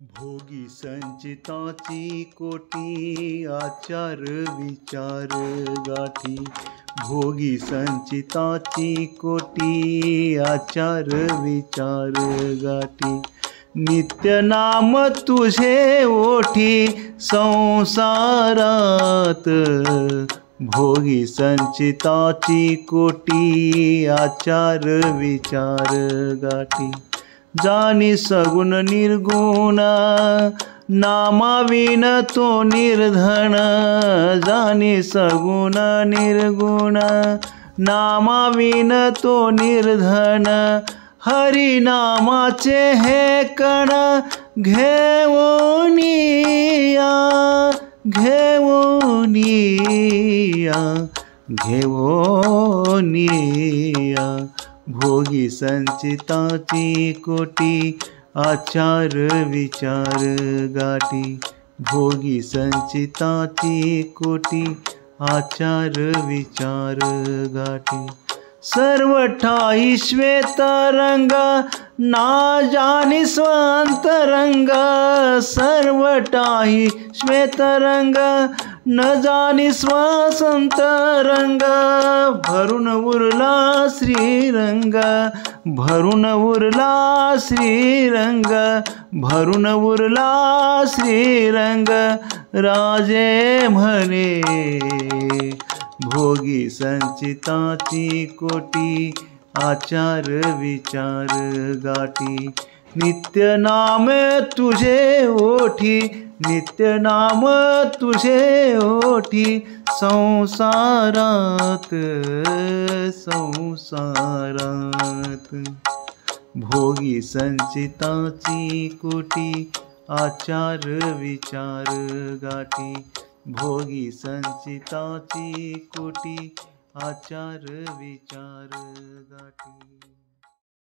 भोगी संचिताची कोटी आचार विचार गाठी। भोगी संचिताची कोटी आचार विचार गाठी। नित्य नाम तुझे ओठी संसारात। भोगी संचिताची कोटी आचार विचार गाठी। जानी सगुण निर्गुण नामाविन तो निर्धन। जानी सगुण निर्गुण नामाविन तो निर्धन। हरि नामाचे हे कण घेवोनिया घेवोनिया घेवोनिया। भोगी संचिताची कोटी आचार विचार गाठी। भोगी संचिताची कोटी आचार विचार गाठी। सर्व ठाई श्वेत रंग ना जानी स्वांतरंग। सर्व ठाई श्वेत रंग न जानी स्वांतरंग। भरून उरला श्रीरंग भरून उरला श्रीरंग भरून उरला श्रीरंग। राजे म्हणे भोगी संचिताची कोटी आचार विचार गाठी। नित्य नाम तुझे ओठी नित्य नाम तुझे ओठी संसारात संसारात। भोगी संचिताची कोटी आचार विचार गाठी। भोगी संचिताची कोटी आचार विचार गाठी।